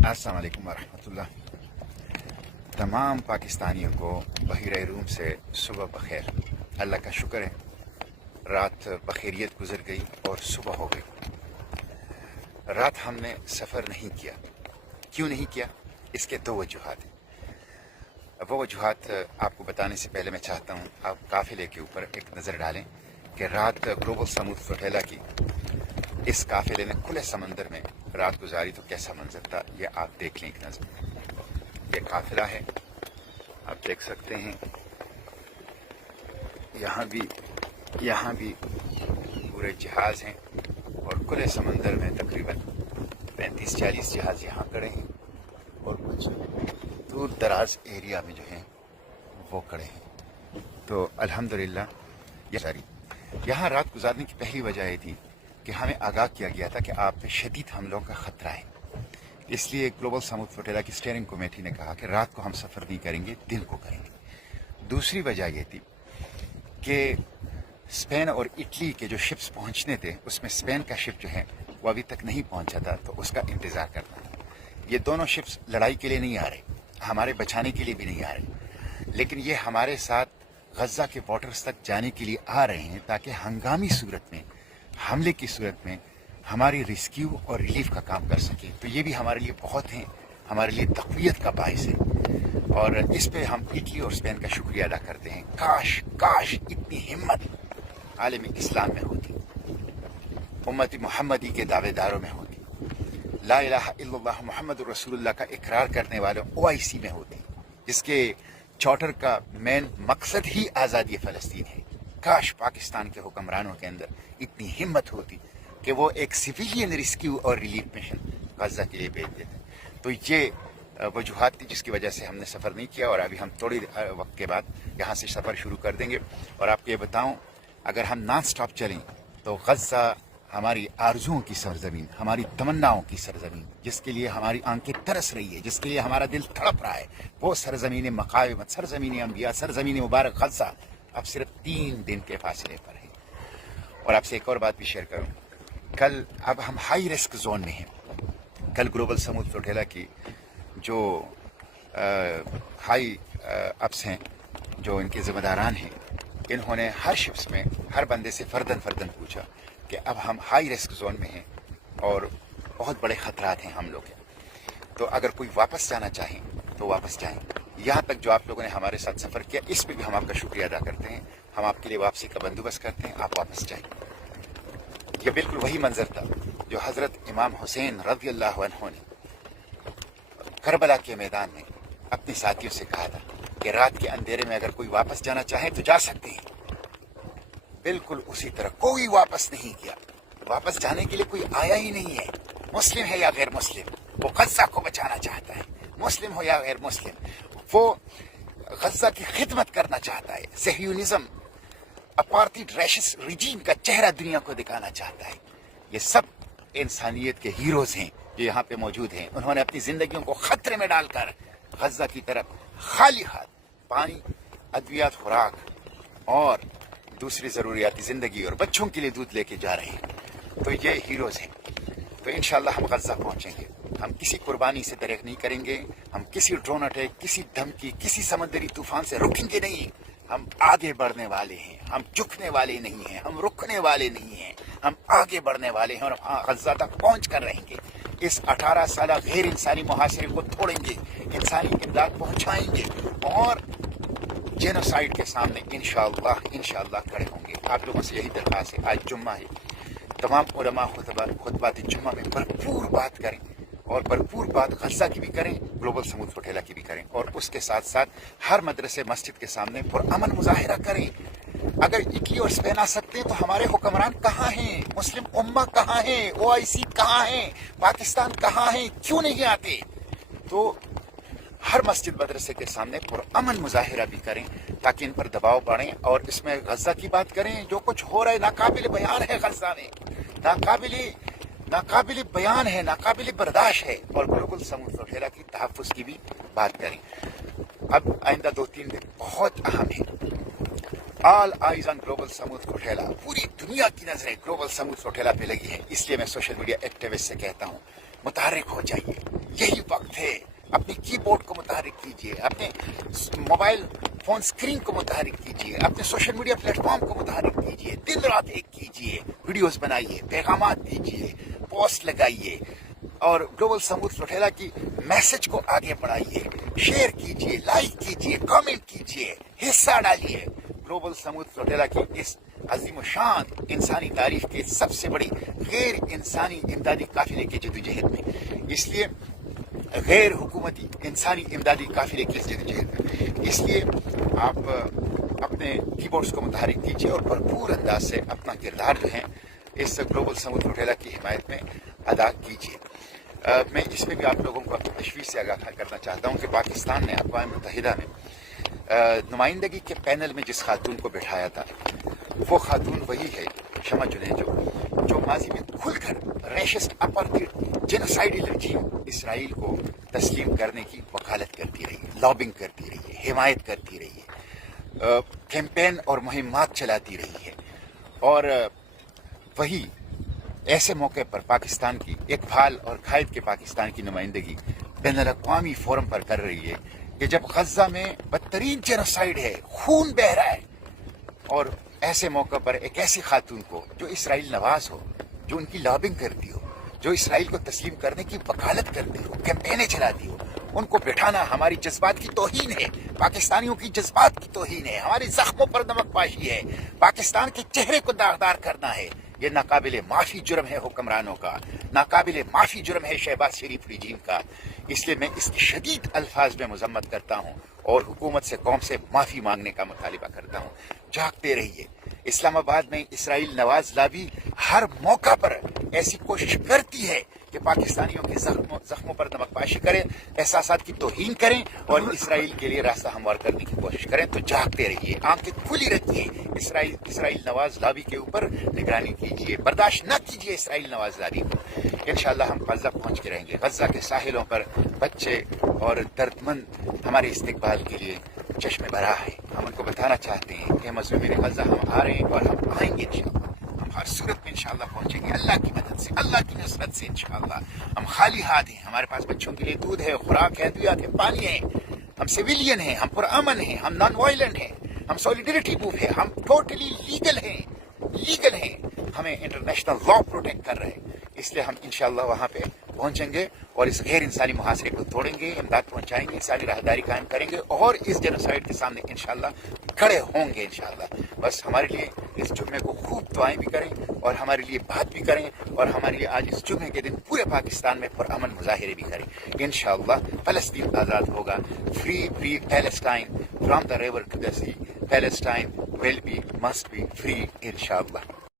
अस्सलाम वालेकुम वरहमतुल्लाह। तमाम पाकिस्तानियों को बहिरे रूम से सुबह बखैर। अल्लाह का शुक्र है रात बखैरियत गुजर गई और सुबह हो गई। रात हमने सफ़र नहीं किया। क्यों नहीं किया? इसके दो वजूहात हैं। वो वजूहात आपको बताने से पहले मैं चाहता हूँ आप काफ़िले के ऊपर एक नज़र डालें कि रात ग्लोबल समूद फ्लोटेला की इस काफ़िले ने खुले समंदर में रात गुजारी तो कैसा मंजर था, ये आप देख लें एक नज़र। ये काफ़िला है, आप देख सकते हैं। यहाँ भी पूरे जहाज़ हैं और खुले समंदर में तकरीबन 35-40 जहाज़ यहाँ खड़े हैं और कुछ दूर दराज एरिया में जो हैं वो खड़े हैं। तो अल्हम्दुलिल्लाह यहाँ रात गुजारने की पहली वजह ये थी कि हमें आगाह किया गया था कि आप पे शदीद हमलों का ख़तरा है। इसलिए ग्लोबल समूद फ्लोटेला की स्टीयरिंग कमेटी ने कहा कि रात को हम सफ़र नहीं करेंगे, दिन को करेंगे। दूसरी वजह यह थी कि स्पेन और इटली के जो शिप्स पहुंचने थे उसमें स्पेन का शिप जो है वो अभी तक नहीं पहुंचा था, तो उसका इंतज़ार करना था। ये दोनों शिप्स लड़ाई के लिए नहीं आ रहे, हमारे बचाने के लिए भी नहीं आ रहे, लेकिन ये हमारे साथ गज़ा के बॉर्डर्स तक जाने के लिए आ रहे हैं ताकि हंगामी सूरत में, हमले की सूरत में हमारी रेस्क्यू और रिलीफ का काम कर सके। तो ये भी हमारे लिए बहुत हैं, हमारे लिए तक़वियत का बाइस है और इस पे हम इटली और स्पेन का शुक्रिया अदा करते हैं। काश इतनी हिम्मत आलम इस्लाम में होती, उम्मत मोहम्मदी के दावेदारों में होती, ला इलाहा इल्लल्लाह मुहम्मदुर रसूलुल्लाह का इकरार करने वालों OIC में होती, जिसके चार्टर का मेन मकसद ही आज़ादी फ़लस्तीन है। काश पाकिस्तान के हुक्मरानों के अंदर इतनी हिम्मत होती कि वो एक सिविलियन रेस्क्यू और रिलीफ मिशन गज़ा के लिए भेज देते। तो ये वजूहात थी जिसकी वजह से हमने सफ़र नहीं किया और अभी हम थोड़ी वक्त के बाद यहाँ से सफ़र शुरू कर देंगे। और आपको ये बताऊँ, अगर हम नॉन स्टॉप चलें तो गज़ा हमारी आरजुओं की सरजमीन, हमारी तमन्नाओं की सरजमीन, जिसके लिए हमारी आंखें तरस रही है, जिसके लिए हमारा दिल तड़प रहा है, वो सरजमीन मकाविमत, सरजमीन अंबिया, सरजमीन मुबारक गज़ा अब सिर्फ 3 दिन के फासले पर है। और आपसे एक और बात भी शेयर करूँ, कल अब हम हाई रिस्क जोन में हैं। कल ग्लोबल समूद फ्लोटेला की जो हाई अप्स हैं, जो इनके ज़िम्मेदारान हैं, इन्होंने हर शिप्स में हर बंदे से फर्दन पूछा कि अब हम हाई रिस्क जोन में हैं और बहुत बड़े ख़तरात हैं हम लोग के। तो अगर कोई वापस जाना चाहें तो वापस जाएं। यहाँ तक जो आप लोगों ने हमारे साथ सफ़र किया, इस पर भी हम आपका शुक्रिया अदा करते हैं। हम आपके लिए वापसी का बंदोबस्त करते हैं, आप वापस जाएं। ये बिल्कुल वही मंजर था जो हज़रत इमाम हुसैन रज़ियल्लाहु अन्हु ने करबला के मैदान में अपने साथियों से कहा था कि रात के अंधेरे में अगर कोई वापस जाना चाहे तो जा सकते हैं। बिल्कुल उसी तरह कोई वापस नहीं किया। वापस जाने के लिए कोई आया ही नहीं है, मुस्लिम है या गैर मुस्लिम, वो गज़ा को बचाना चाहता है। मुस्लिम हो या गैर मुस्लिम, वो गज़ा की खिदमत करना चाहता है। ज़ियोनिज़्म, अपार्थाइड रैशिस्ट रिजीम का चेहरा दुनिया को दिखाना चाहता है। ये सब इंसानियत के हीरोज़ हैं जो यहाँ पे मौजूद हैं। उन्होंने अपनी ज़िंदगियों को ख़तरे में डालकर गज़ा की तरफ खाली हाथ पानी, अद्वियात, खुराक और दूसरी ज़रूरियाती ज़िंदगी और बच्चों के लिए दूध लेके जा रहे हैं। तो ये हीरोज़ हैं। तो इंशाअल्लाह हम गज़ा पहुँचेंगे। हम किसी कुर्बानी से दरेक नहीं करेंगे, हम किसी ड्रोन अटैक, किसी धमकी, किसी समंदरी तूफान से रुकेंगे नहीं। हम आगे बढ़ने वाले हैं, हम झुकने वाले नहीं हैं, हम रुकने वाले नहीं हैं, हम आगे बढ़ने वाले हैं और गज़ा तक पहुँच कर रहेंगे। इस 18 साल गैर इंसानी मुहासरे को तोड़ेंगे, इंसानी इमदाद पहुँचाएंगे और जेनोसाइड के सामने इंशाअल्लाह खड़े होंगे। आप लोगों से यही दरख्वास्त है, आज जुम्मा है, तमाम उलमा खुतबात जुम्मा में भरपूर बात करें और भरपूर बात गज़ा की भी करें, ग्लोबल समूद फ्लोटेला की भी करें और उसके साथ साथ हर मदरसे मस्जिद के सामने पुरअमन मुजाहिरा करें। अगर इटली और स्पेन आ सकते हैं तो हमारे हुक्मरान कहाँ हैं? मुस्लिम उम्मा कहाँ है? OIC कहाँ है? पाकिस्तान कहाँ है? क्यों नहीं आते? तो हर मस्जिद मदरसे के सामने पुरअमन मुजाहिरा भी करें ताकि इन पर दबाव बढ़े और इसमें गज़ा की बात करें। जो कुछ हो रहा है नाकाबिल बयान है, गज़ा में नाकाबिल बयान है, नाकाबिल बर्दाश्त है और ग्लोबल समूद फ्लोटेला की तहफ़्फ़ुज़ की भी बात करें। अब आइंदा 2-3 दिन बहुत अहम है। All eyes on global समूद flotilla, पूरी दुनिया की नजरें ग्लोबल समूद फ्लोटेला पे लगी है। इसलिए मैं सोशल मीडिया एक्टिविस्ट से कहता हूँ, मुतहर्रिक हो जाइए, यही वक्त है, अपने कीबोर्ड को मुतहरिक कीजिए, अपने मोबाइल फोन स्क्रीन को मुतहरिक कीजिए, अपने सोशल मीडिया प्लेटफॉर्म को मुतहरिक कीजिए, दिन रात एक कीजिए, वीडियोस बनाइए, पैगामात दीजिए, पोस्ट लगाइए और ग्लोबल समूद सोहेला की मैसेज को आगे बढ़ाइए, शेयर कीजिए, लाइक कीजिए, कमेंट कीजिए, हिस्सा डालिए ग्लोबल समूद सोहेला की इस अजीम शान इंसानी तारीफ के सबसे बड़ी गैर इंसानी इमदादी काफिले की जदोजहद में। इसलिए गैर हुकूमती इंसानी इमदादी काफिले की जदोजहद में, इसलिए आप अपने कीबोर्ड्स को मुतहरिक कीजिए और भरपूर अंदाज से अपना किरदार जो है इस ग्लोबल समूद सोहेला की हिमायत में अदा कीजिए। मैं इसमें भी आप लोगों को अपनी तशवीश से आगाह करना चाहता हूँ कि पाकिस्तान ने अक़वाम मुत्तहिदा में नुमाइंदगी के पैनल में जिस खातून को बिठाया था वो खातून वही है शमा जुनेजो जो माजी में खुलकर रेशिस्ट अपार्थाइड जेनोसाइडल रजीम इसराइल को तस्लीम करने की वकालत करती रही है, लॉबिंग करती रही है, हिमायत करती रही है, कैंपेन और मुहिमात चलाती रही है। और वही ऐसे मौके पर पाकिस्तान की एक फाल और कायद के पाकिस्तान की नुमाइंदगी बैनुल-अक़वामी फोरम पर कर रही है कि जब गजा में बदतरीन जेनोसाइड है, खून बह रहा है, और ऐसे मौके पर एक ऐसी खातून को जो इसराइल नवाज हो, जो उनकी लॉबिंग करती हो, जो इसराइल को तस्लीम करने की वकालत करती हो, कैंपेनें चलाती हो, उनको बिठाना हमारी जज्बात की तौहीन है, पाकिस्तानियों की जज्बात की तौहीन है, हमारे जख्मों पर नमकपाशी है, पाकिस्तान के चेहरे को दागदार करना है। ये नाकाबिले माफी जुर्म है हुक्मरानों का, नाकाबिले माफी जुर्म है शहबाज शरीफ रजीम का। इसलिए मैं इसकी शदीद अल्फाज में मजम्मत करता हूँ और हुकूमत से कौम से माफी मांगने का मुतालिबा करता हूँ। जागते रहिए। इस्लामाबाद में इसराइल नवाज लाबी हर मौका पर ऐसी कोशिश करती है कि पाकिस्तानियों के जख्मों पर नमकपाशी करें, एहसासात की तौहीन करें और इसराइल के लिए रास्ता हमवार करने की कोशिश करें। तो जागते रहिए, आंखें खुली रखिए, इसराइल नवाज लाबी के ऊपर निगरानी कीजिए, बर्दाश्त न कीजिए इसराइल नवाज लाबी को। इंशाअल्लाह हम गजा पहुंच के रहेंगे। गजा के साहिलों पर बच्चे और दर्दमंद हमारे इस्तिकबाल के लिए चश्मे भरा है। हम उनको बताना चाहते हैं कि मज़लूमीन गजा हम आ रहे हैं और हम आएंगे इंशाअल्लाह। हम हर सूरत में इंशाअल्लाह पहुंचेंगे अल्लाह की मदद से, अल्लाह की नुसरत से इंशाअल्लाह। हम खाली हाथ हैं, हमारे पास बच्चों के लिए दूध है, खुराक है, दुआत है, पानी है। हम सिविलियन हैं, हम पुरअमन हैं, हम नॉन वायलेंट हैं, हम सॉलिडरिटी मूव है, हम टोटली लीगल हैं। हमें इंटरनेशनल लॉ प्रोटेक्ट कर रहे हैं। इसलिए हम इंशाअल्लाह वहाँ पे पहुंचेंगे और इस गैर इंसानी मुहासरे को तोड़ेंगे, इमदाद पहुंचाएंगे, इंसानी राहदारी कायम करेंगे और इस जेनोसाइड के सामने इंशाअल्लाह खड़े होंगे इंशाअल्लाह। बस हमारे लिए इस जुम्मे को खूब दुआएं भी करें और हमारे लिए बात भी करें और हमारे लिए आज इस जुम्मे के दिन पूरे पाकिस्तान में पुरअमन मुजाहिरे भी करें। इंशाअल्लाह फलस्तीन आज़ाद होगा। Free Palestine from the river to the sea, Palestine will be, must be free, inshallah.